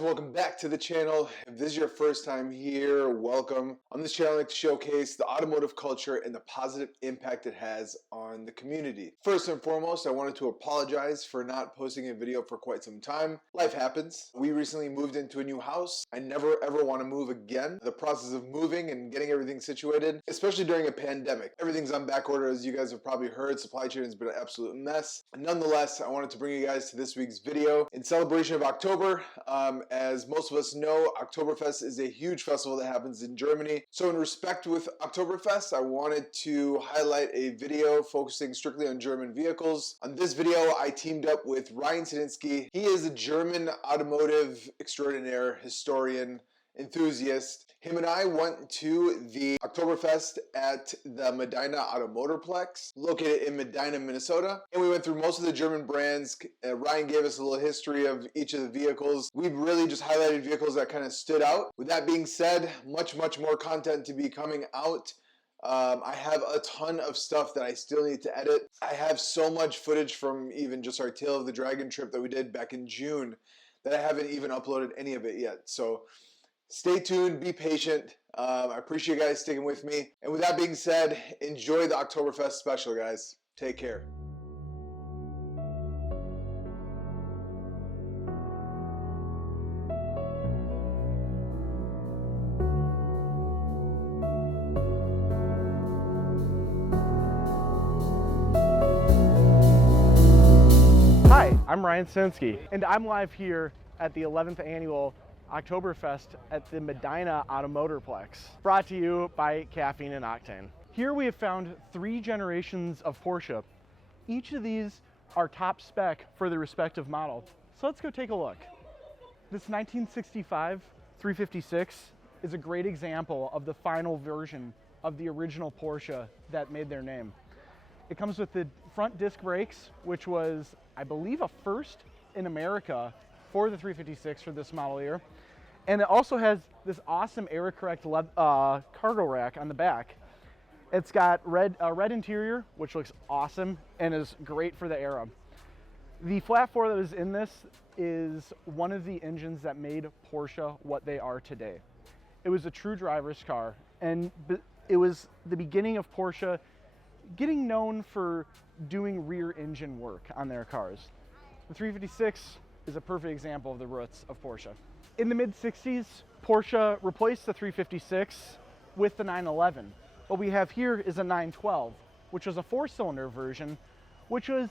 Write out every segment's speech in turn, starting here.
Welcome back to the channel. If this is your first time here, welcome. On this channel, I like to showcase the automotive culture and the positive impact it has on the community. First and foremost, I wanted to apologize for not posting a video for quite some time. Life happens. We recently moved into a new house. I never ever want to move again. The process of moving and getting everything situated, especially during a pandemic. Everything's on back order, as you guys have probably heard. Supply chain has been an absolute mess. Nonetheless, I wanted to bring you guys to this week's video in celebration of October. As most of us know, Oktoberfest is a huge festival that happens in Germany. So in respect with Oktoberfest, I wanted to highlight a video focusing strictly on German vehicles. On this video, I teamed up with Ryan Senensky. He is a German automotive extraordinaire, historian, enthusiast. Him and I went to the Oktoberfest at the Medina AutoMotorPlex, located in Medina, Minnesota. And we went through most of the German brands. Ryan gave us a little history of each of the vehicles. We really just highlighted vehicles that kind of stood out. With that being said, much more content to be coming out. I have a ton of stuff that I still need to edit. I have so much footage from even just our Tail of the Dragon trip that we did back in June that I haven't even uploaded any of it yet. So stay tuned, be patient. I appreciate you guys sticking with me. And with that being said, enjoy the Oktoberfest special, guys. Take care. Hi, I'm Ryan Senensky, and I'm live here at the 11th annual Oktoberfest at the Medina AutoMotorPlex, brought to you by Caffeine and Octane. Here we have found 3 generations of Porsche. Each of these are top spec for the respective model. So let's go take a look. This 1965 356 is a great example of the final version of the original Porsche that made their name. It comes with the front disc brakes, which was, I believe, a first in America for the 356 for this model year. And it also has this awesome erect cargo rack on the back. It's got a red interior, which looks awesome and is great for the era. The flat 4 that is in this is one of the engines that made Porsche what they are today. It was a true driver's car, and it was the beginning of Porsche getting known for doing rear engine work on their cars. The 356 is a perfect example of the roots of Porsche. In the mid-60s, Porsche replaced the 356 with the 911. What we have here is a 912, which was a 4-cylinder version, which was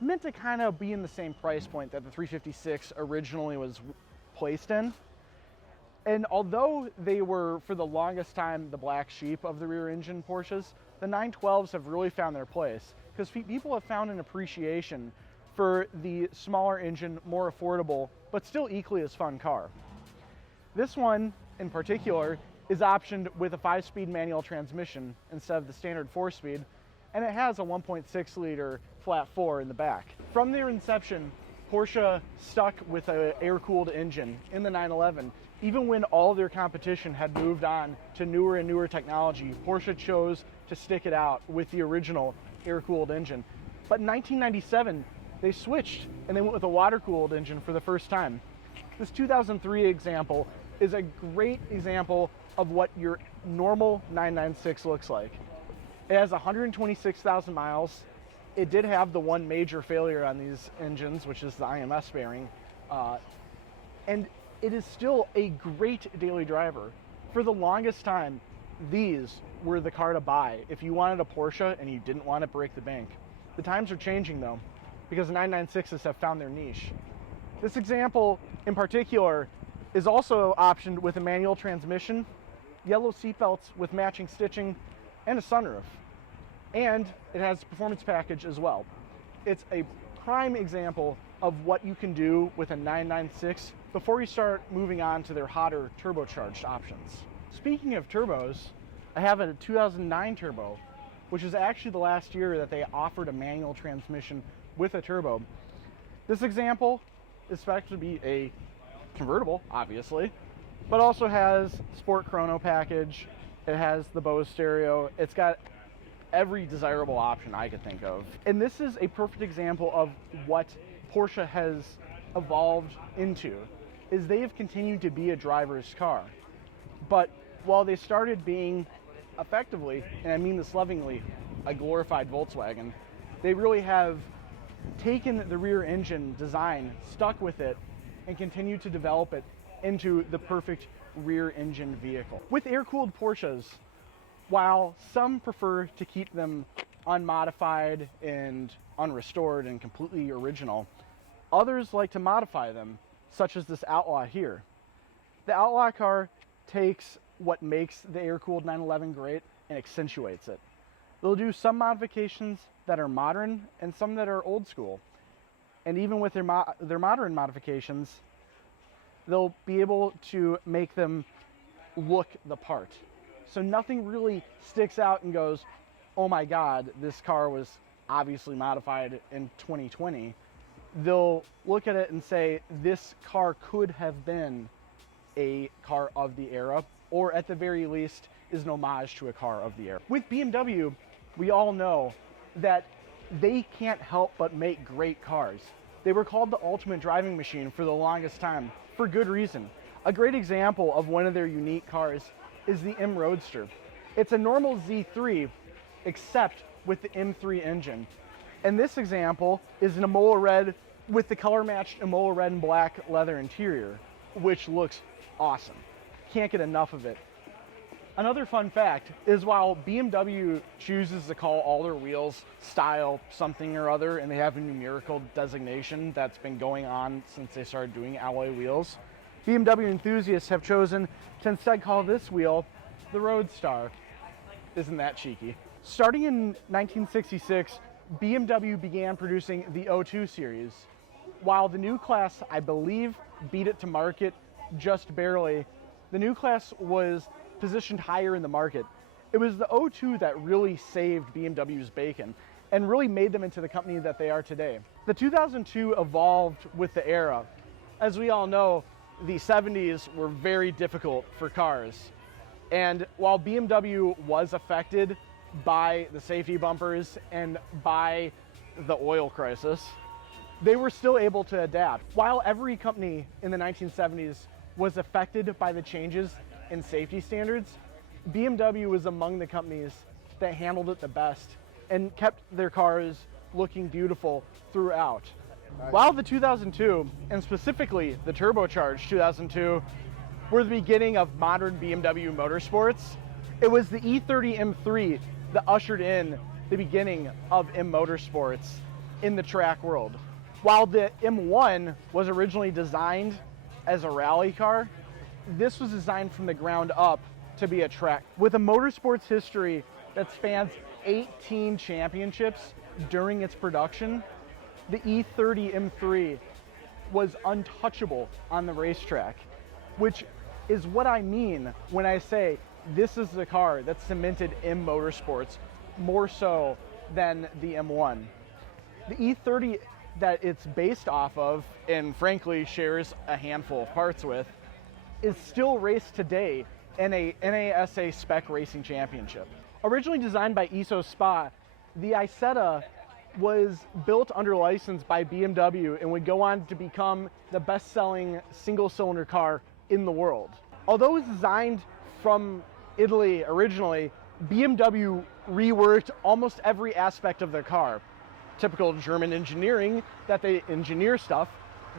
meant to kind of be in the same price point that the 356 originally was placed in. And although they were, for the longest time, the black sheep of the rear engine Porsches, the 912s have really found their place, because people have found an appreciation for the smaller engine, more affordable, but still equally as fun car. This one in particular is optioned with a 5-speed manual transmission instead of the standard 4-speed, and it has a 1.6 liter flat 4 in the back. From their inception, Porsche stuck with an air-cooled engine in the 911. Even when all their competition had moved on to newer and newer technology, Porsche chose to stick it out with the original air-cooled engine. But in 1997, they switched and they went with a water-cooled engine for the first time. This 2003 example is a great example of what your normal 996 looks like. It has 126,000 miles. It did have the one major failure on these engines, which is the IMS bearing. And it is still a great daily driver. For the longest time, these were the car to buy if you wanted a Porsche and you didn't want to break the bank. The times are changing though, because 996s have found their niche. This example in particular is also optioned with a manual transmission, yellow seatbelts with matching stitching, and a sunroof. And it has a performance package as well. It's a prime example of what you can do with a 996 before you start moving on to their hotter turbocharged options. Speaking of turbos, I have a 2009 turbo, which is actually the last year that they offered a manual transmission with a turbo. This example is expected to be a convertible, obviously, but also has sport chrono package, It has the Bose stereo. It's got every desirable option I could think of. And this is a perfect example of what Porsche has evolved into, is they have continued to be a driver's car. But while they started being effectively, and I mean this lovingly, a glorified Volkswagen, they really have taken the rear engine design, stuck with it, and continued to develop it into the perfect rear engine vehicle. With air-cooled Porsches, while some prefer to keep them unmodified and unrestored and completely original, others like to modify them, such as this Outlaw here. The Outlaw car takes what makes the air-cooled 911 great and accentuates it. They'll do some modifications that are modern and some that are old school. And even with their modern modifications, they'll be able to make them look the part. So nothing really sticks out and goes, oh my God, this car was obviously modified in 2020. They'll look at it and say, this car could have been a car of the era, or at the very least is an homage to a car of the era. With BMW, we all know that they can't help but make great cars. They were called the ultimate driving machine for the longest time, for good reason. A great example of one of their unique cars is the M Roadster. It's a normal Z3, except with the M3 engine. And this example is an Imola red with the color-matched Imola red and black leather interior, which looks awesome. Can't get enough of it. Another fun fact is while BMW chooses to call all their wheels style something or other, and they have a numerical designation that's been going on since they started doing alloy wheels, BMW enthusiasts have chosen to instead call this wheel the Roadster. Isn't that cheeky? Starting in 1966, BMW began producing the O2 series. While the new class, I believe, beat it to market just barely, the new class was positioned higher in the market. It was the O2 that really saved BMW's bacon and really made them into the company that they are today. The 2002 evolved with the era. As we all know, the 70s were very difficult for cars. And while BMW was affected by the safety bumpers and by the oil crisis, they were still able to adapt. While every company in the 1970s was affected by the changes in safety standards, BMW was among the companies that handled it the best and kept their cars looking beautiful throughout. While the 2002, and specifically the turbocharged 2002, were the beginning of modern BMW motorsports, it was the E30 M3 that ushered in the beginning of M motorsports in the track world. While the M1 was originally designed as a rally car, this was designed from the ground up to be a track. With a motorsports history that spans 18 championships during its production, the E30 M3 was untouchable on the racetrack, which is what I mean when I say this is the car that cemented M motorsports more so than the M1. The E30 that it's based off of, and frankly shares a handful of parts with, is still raced today in a NASA Spec Racing Championship. Originally designed by Iso Spa, the Isetta was built under license by BMW and would go on to become the best-selling single-cylinder car in the world. Although it was designed from Italy originally, BMW reworked almost every aspect of the car. Typical German engineering, that they engineer stuff.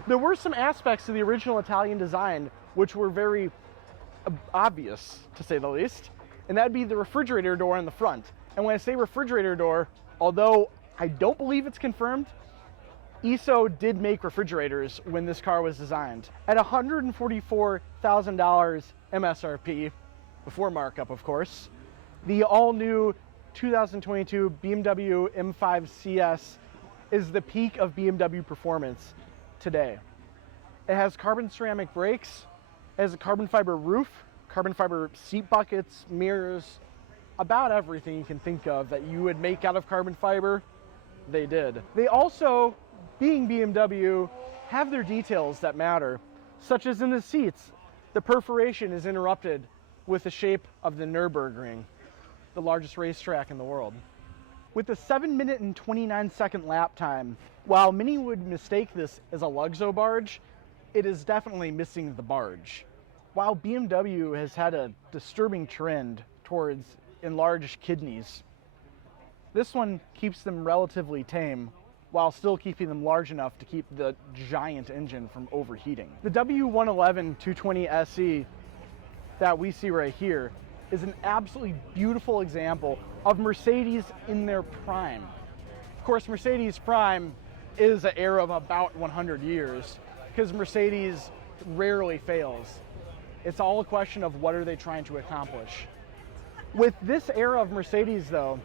There were some aspects to the original Italian design which were very obvious, to say the least, and that'd be the refrigerator door in the front. And when I say refrigerator door, although I don't believe it's confirmed, Iso did make refrigerators when this car was designed. At $144,000 MSRP, before markup of course, the all-new 2022 BMW M5cs is the peak of BMW performance today. It has carbon ceramic brakes, it has a carbon fiber roof, carbon fiber seat buckets, mirrors, about everything you can think of that you would make out of carbon fiber, they did. They also, being BMW, have their details that matter, such as in the seats. The perforation is interrupted with the shape of the Nürburgring, the largest racetrack in the world. With a 7-minute and 29-second lap time, while many would mistake this as a Luxo barge, it is definitely missing the barge. While BMW has had a disturbing trend towards enlarged kidneys, this one keeps them relatively tame while still keeping them large enough to keep the giant engine from overheating. The W111 220 SE that we see right here is an absolutely beautiful example of Mercedes in their prime. Of course, Mercedes prime is an era of about 100 years because Mercedes rarely fails. It's all a question of what are they trying to accomplish. With this era of Mercedes though,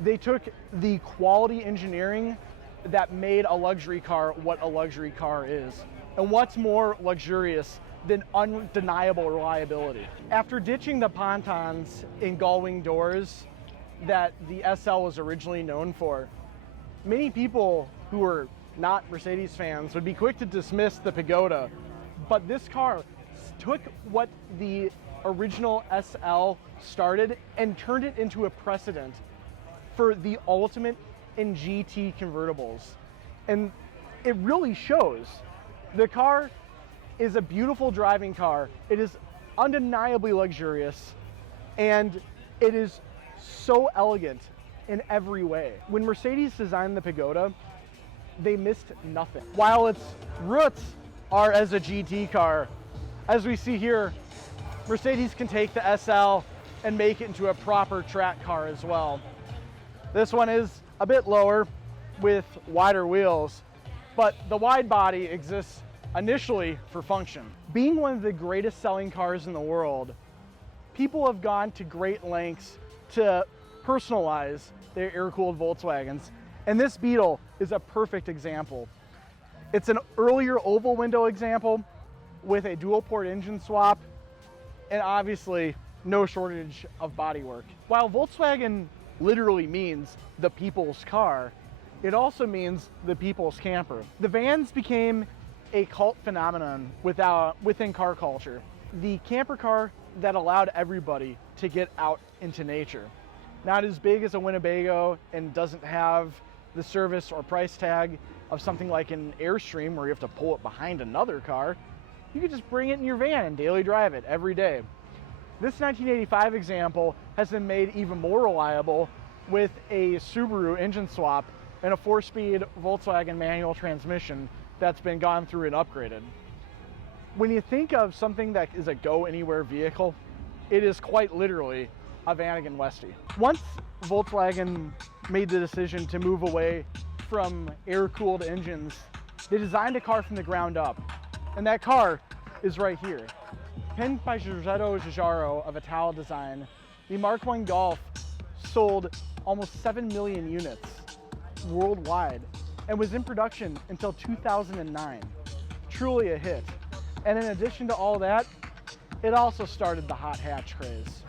they took the quality engineering that made a luxury car what a luxury car is. And what's more luxurious than undeniable reliability? After ditching the pontons and gull-wing doors that the SL was originally known for, many people who were not Mercedes fans would be quick to dismiss the Pagoda, but this car took what the original SL started and turned it into a precedent for the ultimate in GT convertibles. And it really shows. The car is a beautiful driving car. It is undeniably luxurious, and it is so elegant in every way. When Mercedes designed the Pagoda, they missed nothing. While its roots are as a GT car, as we see here, Mercedes can take the SL and make it into a proper track car as well. This one is a bit lower with wider wheels, but the wide body exists initially for function. Being one of the greatest selling cars in the world, people have gone to great lengths to personalize their air-cooled Volkswagens, and this Beetle is a perfect example. It's an earlier oval window example with a dual-port engine swap, and obviously no shortage of bodywork. While Volkswagen literally means the people's car, it also means the people's camper. The vans became a cult phenomenon within car culture. The camper car that allowed everybody to get out into nature. Not as big as a Winnebago and doesn't have the service or price tag of something like an Airstream where you have to pull it behind another car. You could just bring it in your van and daily drive it every day. This 1985 example has been made even more reliable with a Subaru engine swap and a 4-speed Volkswagen manual transmission that's been gone through and upgraded. When you think of something that is a go-anywhere vehicle, it is quite literally a Vanagon Westie. Once Volkswagen made the decision to move away from air-cooled engines, they designed a car from the ground up, and that car is right here. Penned by Giuseppe Giugiaro of Italo Design, the Mark I Golf sold almost 7 million units worldwide and was in production until 2009. Truly a hit. And in addition to all that, it also started the hot hatch craze.